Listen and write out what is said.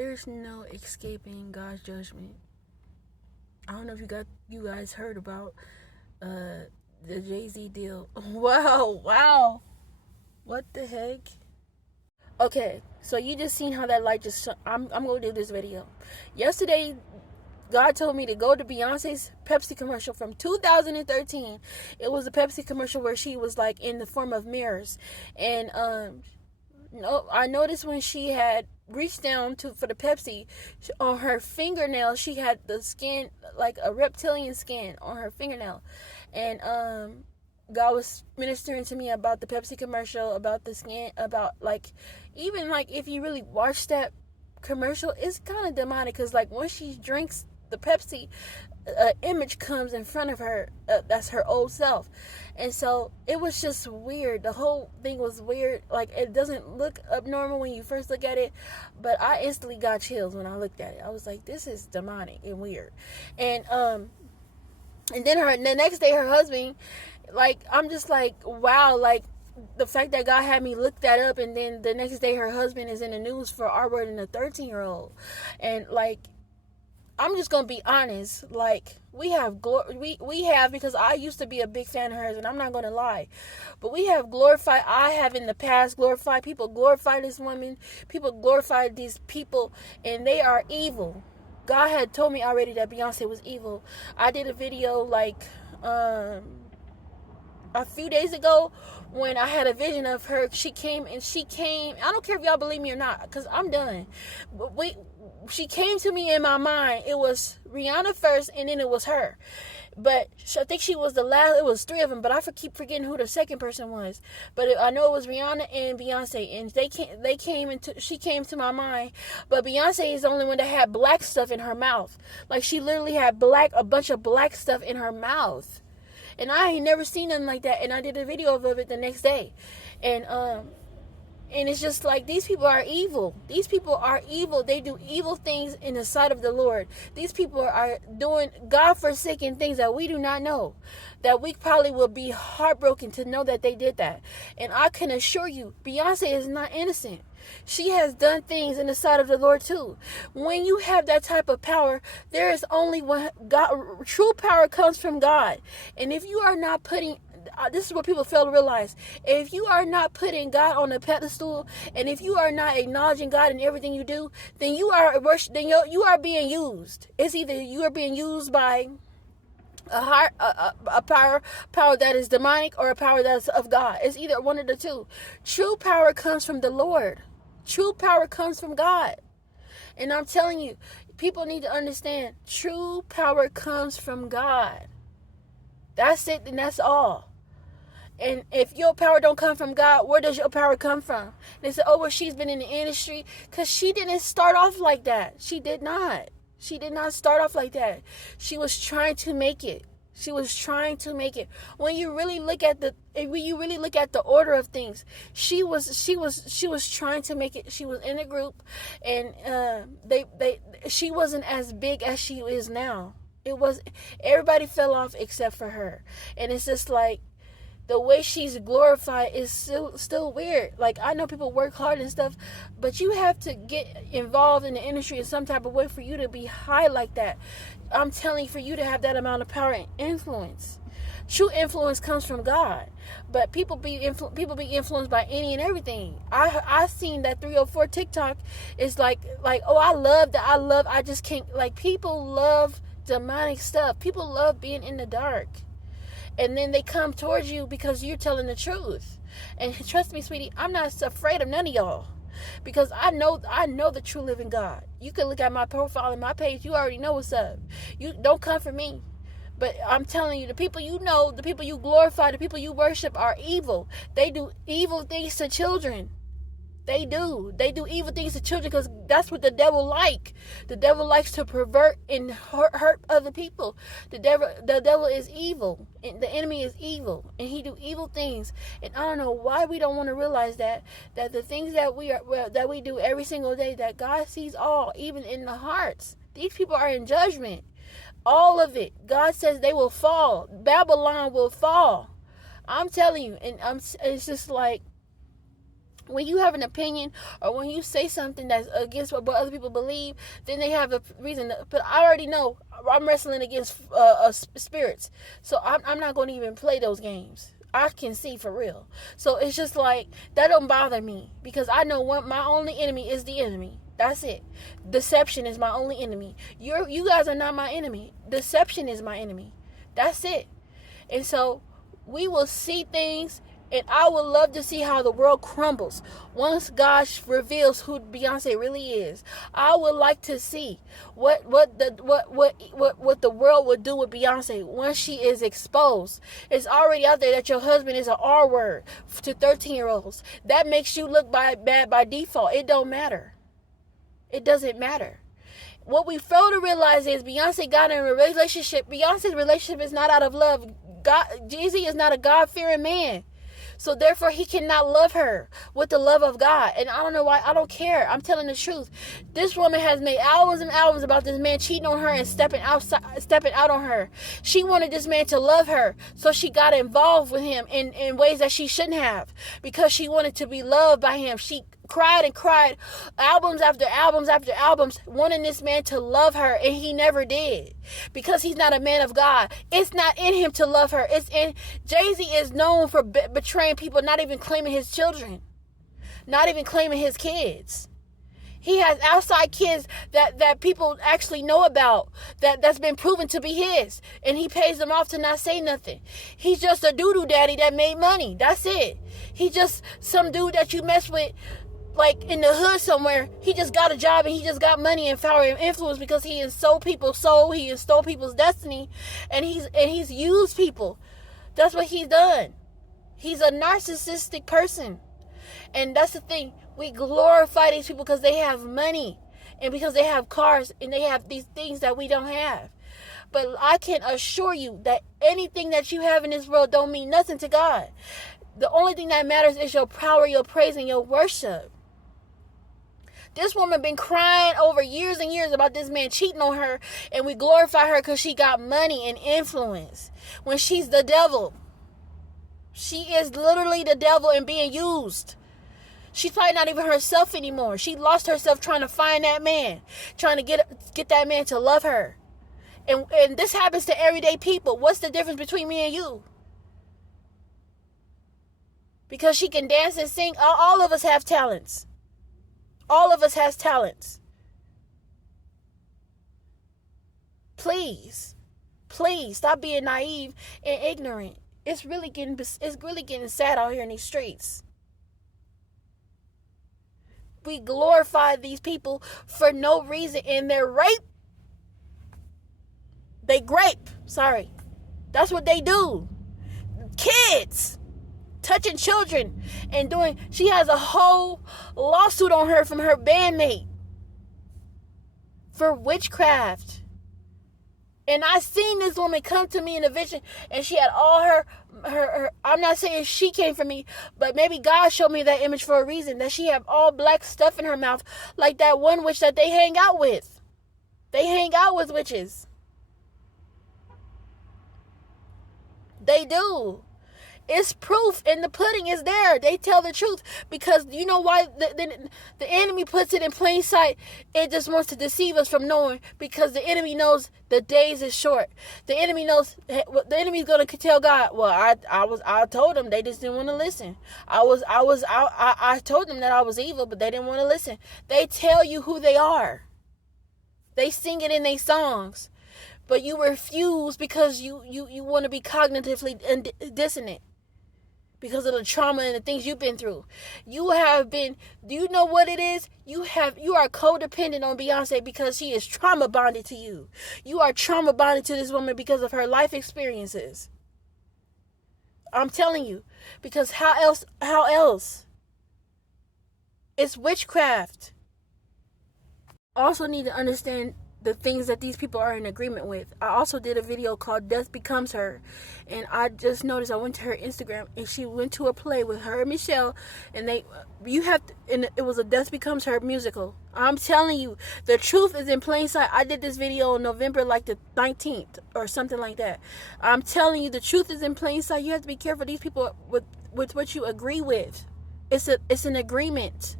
there's no escaping God's judgment. I don't know if you guys heard about the Jay-Z deal. Wow. What the heck? Okay, so you just seen how that light just I'm going to do this video. Yesterday God told me to go to Beyonce's Pepsi commercial from 2013. It was a Pepsi commercial where she was like in the form of mirrors. And no, I noticed when she had reached down to for the Pepsi, on her fingernail she had the skin like a reptilian skin on her fingernail. And God was ministering to me about the Pepsi commercial, about the skin, about like even like if you really watch that commercial, it's kind of demonic because like when she drinks the Pepsi, image comes in front of her, that's her old self. And so it was just weird. The whole thing was weird. Like it doesn't look abnormal when you first look at it, but I instantly got chills when I looked at it. I was like, this is demonic and weird. And then the next day her husband, like I'm just like, wow, like the fact that God had me look that up, and then the next day her husband is in the news for harboring a 13-year-old. And like I'm just gonna be honest, like we have because I used to be a big fan of hers, and I'm not gonna lie, but we have glorified. I have in the past glorified people, glorified this woman, people glorified these people, and they are evil. God had told me already that Beyonce was evil. I did a video like a few days ago when I had a vision of her. She came. I don't care if y'all believe me or not, because I'm done. But she came to me in my mind. It was Rihanna first, and then it was her. But I think she was the last. It was three of them, but I keep forgetting who the second person was. But I know it was Rihanna and Beyonce, and she came to my mind. But Beyonce is the only one that had black stuff in her mouth. Like she literally had a bunch of black stuff in her mouth. And I ain't never seen nothing like that. And I did a video of it the next day. And it's just like, these people are evil. These people are evil. They do evil things in the sight of the Lord. These people are doing God-forsaken things that we do not know. That we probably will be heartbroken to know that they did that. And I can assure you, Beyonce is not innocent. She has done things in the sight of the Lord too. When you have that type of power, there is only one God. True power comes from God. And if you are not putting, this is what people fail to realize. If you are not putting God on a pedestal, and if you are not acknowledging God in everything you do, then you are being used. It's either you are being used by a power that is demonic, or a power that's of God. It's either one of the two. True power comes from the Lord. True power comes from God. And I'm telling you, people need to understand, true power comes from God. That's it, and that's all. And if your power don't come from God, where does your power come from? They say, oh, well, she's been in the industry. Because she didn't start off like that. She did not. She did not start off like that. She was trying to make it. She was trying to make it. When you really look at the order of things, she was trying to make it. She was in a group, and she wasn't as big as she is now. Everybody fell off except for her. And it's just like, the way she's glorified is still weird. Like, I know people work hard and stuff, but you have to get involved in the industry in some type of way for you to be high like that. I'm telling you, for you to have that amount of power and influence. True influence comes from God, but people be influenced by any and everything. I seen that 304 TikTok is like oh, I just can't, like, people love demonic stuff. People love being in the dark. And then they come towards you because you're telling the truth. And trust me, sweetie, I'm not afraid of none of y'all. Because I know the true living God. You can look at my profile and my page. You already know what's up. You don't come for me. But I'm telling you, the people you know, the people you glorify, the people you worship are evil. They do evil things to children. They do evil things to children, because that's what the devil like. The devil likes to pervert and hurt other people. The devil is evil. And the enemy is evil, and he do evil things. And I don't know why we don't want to realize that the things that we do every single day, that God sees all, even in the hearts. These people are in judgment. All of it. God says they will fall. Babylon will fall. I'm telling you, and it's just like, When you have an opinion or when you say something that's against what other people believe, then they have a reason. But I already know I'm wrestling against spirits, so I'm not going to even play those games. I can see for real. So it's just like, that don't bother me, because I know my only enemy is the enemy. That's it. Deception is my only enemy. You guys are not my enemy. Deception is my enemy. That's it. And so we will see things, and I would love to see how the world crumbles once God reveals who Beyonce really is. I would like to see what the world would do with Beyonce once she is exposed. It's already out there that your husband is an R word to 13-year-olds. That makes you look bad by default. It don't matter. It doesn't matter. What we fail to realize is Beyonce got in a relationship. Beyonce's relationship is not out of love. Jeezy is not a God-fearing man. So therefore, he cannot love her with the love of God. And I don't know why. I don't care. I'm telling the truth. This woman has made albums and albums about this man cheating on her and stepping out on her. She wanted this man to love her, so she got involved with him in ways that she shouldn't have, because she wanted to be loved by him. She cried and cried, albums after albums after albums, wanting this man to love her, and he never did, because he's not a man of God. It's not in him to love her. It's in Jay-Z is known for betraying people, not even claiming his children, not even claiming his kids. He has outside kids that people actually know about, that's been proven to be his, and he pays them off to not say nothing. He's just a doo-doo daddy that made money. That's it. He's just some dude that you mess with, like in the hood somewhere. He just got a job and he just got money and power and influence because he stole people's soul, he stole people's destiny, and he's used people. That's what he's done. He's a narcissistic person. And that's the thing. We glorify these people because they have money and because they have cars and they have these things that we don't have. But I can assure you that anything that you have in this world don't mean nothing to God. The only thing that matters is your power, your praise, and your worship. This woman been crying over years and years about this man cheating on her, and we glorify her because she got money and influence, when she's the devil. She is literally the devil and being used. She's probably not even herself anymore. She lost herself trying to find that man, trying to get that man to love her. And this happens to everyday people. What's the difference between me and you? Because she can dance and sing. All of us have talents. All of us has talents. Please stop being naive and ignorant. It's really getting sad out here in these streets. We glorify these people for no reason, and they're rape. They grape. Sorry. That's what they do. Kids. Touching children and doing. She has a whole lawsuit on her from her bandmate for witchcraft. And I seen this woman come to me in a vision, and she had all her I'm not saying she came from me, but maybe God showed me that image for a reason, that she had all black stuff in her mouth, like that one witch that they hang out with. They hang out with witches. They do. It's proof, and the pudding is there. They tell the truth, because you know why the enemy puts it in plain sight. It just wants to deceive us from knowing, because the enemy knows the days is short. The enemy knows. The enemy's gonna tell God, "Well, I told them, they just didn't want to listen. I told them that I was evil, but they didn't want to listen." They tell you who they are. They sing it in their songs, but you refuse because you want to be cognitively dissonant. Because of the trauma and the things you've been through. Do you know what it is? You are codependent on Beyonce because she is trauma bonded to you. You are trauma bonded to this woman because of her life experiences. I'm telling you. Because how else? It's witchcraft. Also need to understand the things that these people are in agreement with. I also did a video called Death Becomes Her, and I just noticed, I went to her Instagram and she went to a play with her and Michelle, and it was a Death Becomes Her musical. I'm telling you, the truth is in plain sight. I did this video on November like the 19th or something like that. I'm telling you, the truth is in plain sight. You have to be careful, these people with what you agree with. It's an agreement.